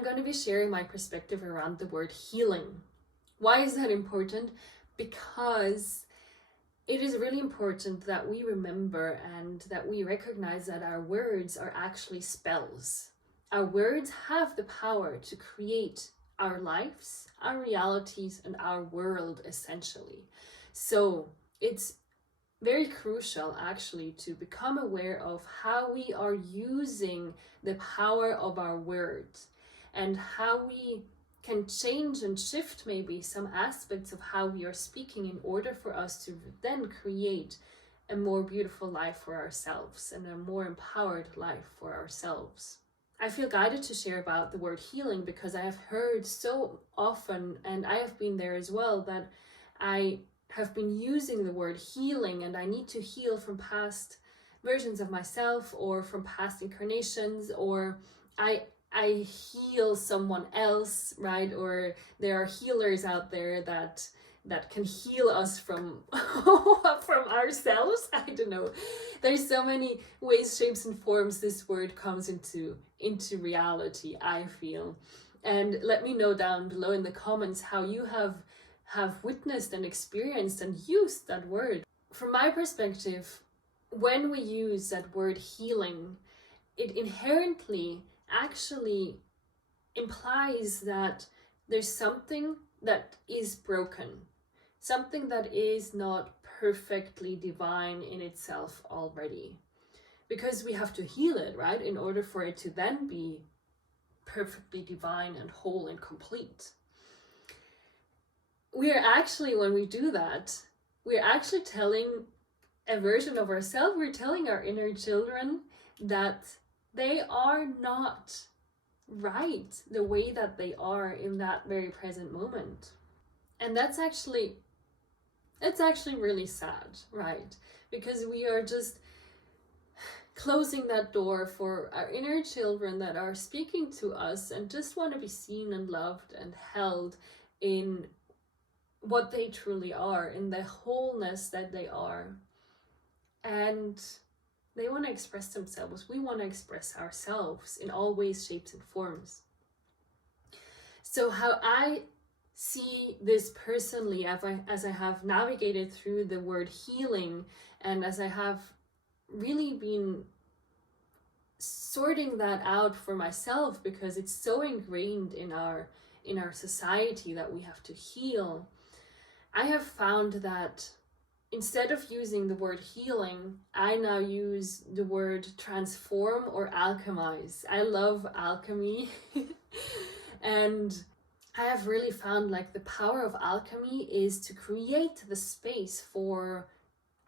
I'm going to be sharing my perspective around the word healing. Why is that important? Because it is really important that we remember and that we recognize that our words are actually spells. Our words have the power to create our lives, our realities, and our world, essentially. So it's very crucial, actually, to become aware of how we are using the power of our words and how we can change and shift maybe some aspects of how we are speaking in order for us to then create a more beautiful life for ourselves and a more empowered life for ourselves. I feel guided to share about the word healing because I have heard so often, and I have been there as well, that I have been using the word healing and I need to heal from past versions of myself or from past incarnations, or I heal someone else, right? Or there are healers out there that can heal us from from ourselves. I don't know. There's so many ways, shapes, and forms this word comes into reality, I feel. And let me know down below in the comments how you have witnessed and experienced and used that word. From my perspective, when we use that word healing, it inherently actually implies that there's something that is broken, something that is not perfectly divine in itself already, because we have to heal it, right, in order for it to then be perfectly divine and whole and complete. We are actually, when we do that, we're actually telling a version of ourselves, we're telling our inner children that they are not right the way that they are in that very present moment. And that's actually really sad, right? Because we are just closing that door for our inner children that are speaking to us and just want to be seen and loved and held in what they truly are, in the wholeness that they are. And they want to express themselves. We want to express ourselves in all ways, shapes, and forms. So how I see this personally, as I have navigated through the word healing, and as I have really been sorting that out for myself, because it's so ingrained in our society that we have to heal, I have found that instead of using the word healing, I now use the word transform or alchemize. I love alchemy. And I have really found like the power of alchemy is to create the space for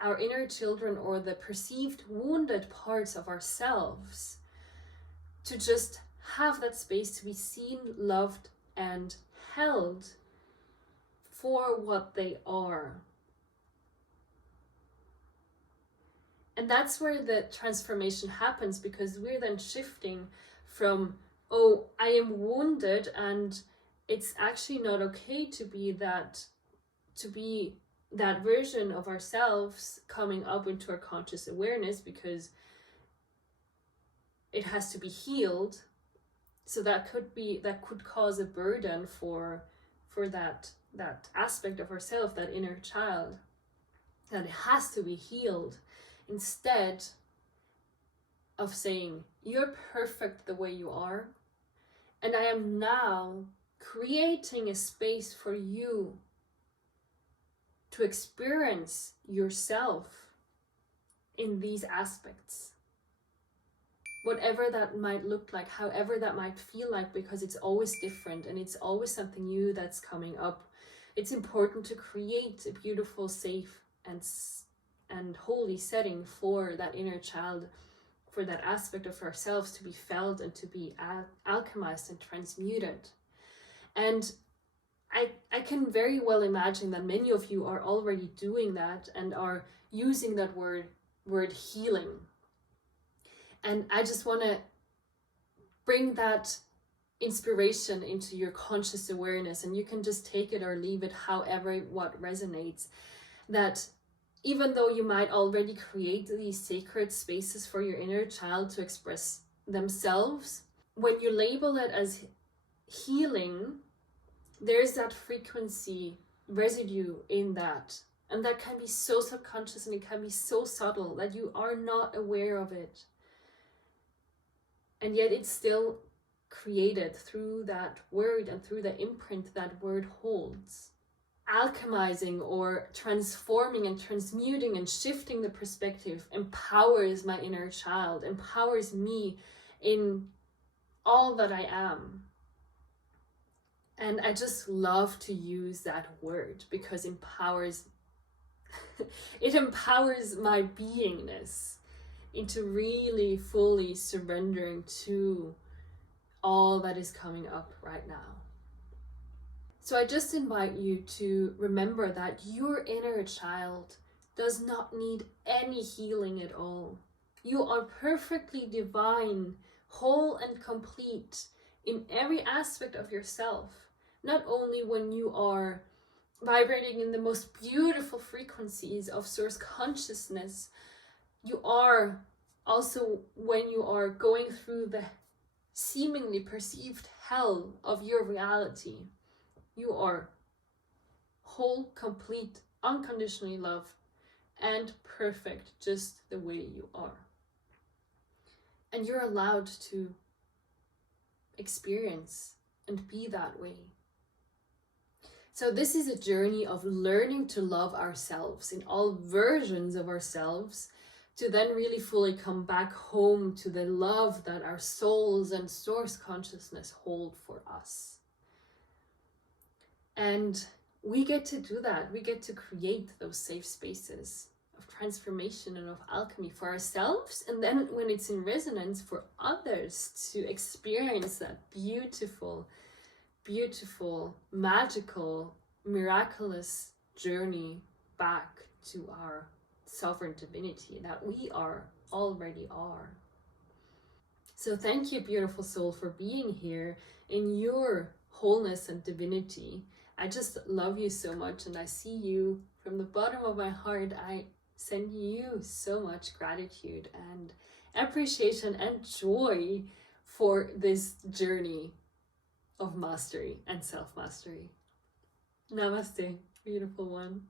our inner children or the perceived wounded parts of ourselves to just have that space to be seen, loved, and held for what they are. And that's where the transformation happens, because we're then shifting from, oh, I am wounded and it's actually not okay to be that version of ourselves coming up into our conscious awareness, because it has to be healed. So that could cause a burden for that aspect of ourselves, that inner child, that it has to be healed. Instead of saying, you're perfect the way you are, and I am now creating a space for you to experience yourself in these aspects. Whatever that might look like, however that might feel like, because it's always different and it's always something new that's coming up. It's important to create a beautiful, safe, and holy setting for that inner child, for that aspect of ourselves to be felt and to be alchemized and transmuted. And I can very well imagine that many of you are already doing that and are using that word healing. And I just want to bring that inspiration into your conscious awareness, and you can just take it or leave it however what resonates. That even though you might already create these sacred spaces for your inner child to express themselves, when you label it as healing, there's that frequency residue in that. And that can be so subconscious and it can be so subtle that you are not aware of it. And yet it's still created through that word and through the imprint that word holds. Alchemizing or transforming and transmuting and shifting the perspective empowers my inner child, empowers me in all that I am. And I just love to use that word because empowers it empowers my beingness into really fully surrendering to all that is coming up right now. So I just invite you to remember that your inner child does not need any healing at all. You are perfectly divine, whole and complete in every aspect of yourself. Not only when you are vibrating in the most beautiful frequencies of source consciousness, you are also when you are going through the seemingly perceived hell of your reality. You are whole, complete, unconditionally loved, and perfect just the way you are. And you're allowed to experience and be that way. So this is a journey of learning to love ourselves in all versions of ourselves, to then really fully come back home to the love that our souls and source consciousness hold for us. And we get to do that. We get to create those safe spaces of transformation and of alchemy for ourselves. And then when it's in resonance for others to experience that beautiful, beautiful, magical, miraculous journey back to our sovereign divinity that we already are. So thank you, beautiful soul, for being here in your wholeness and divinity. I just love you so much, and I see you from the bottom of my heart. I send you so much gratitude and appreciation and joy for this journey of mastery and self-mastery. Namaste, beautiful one.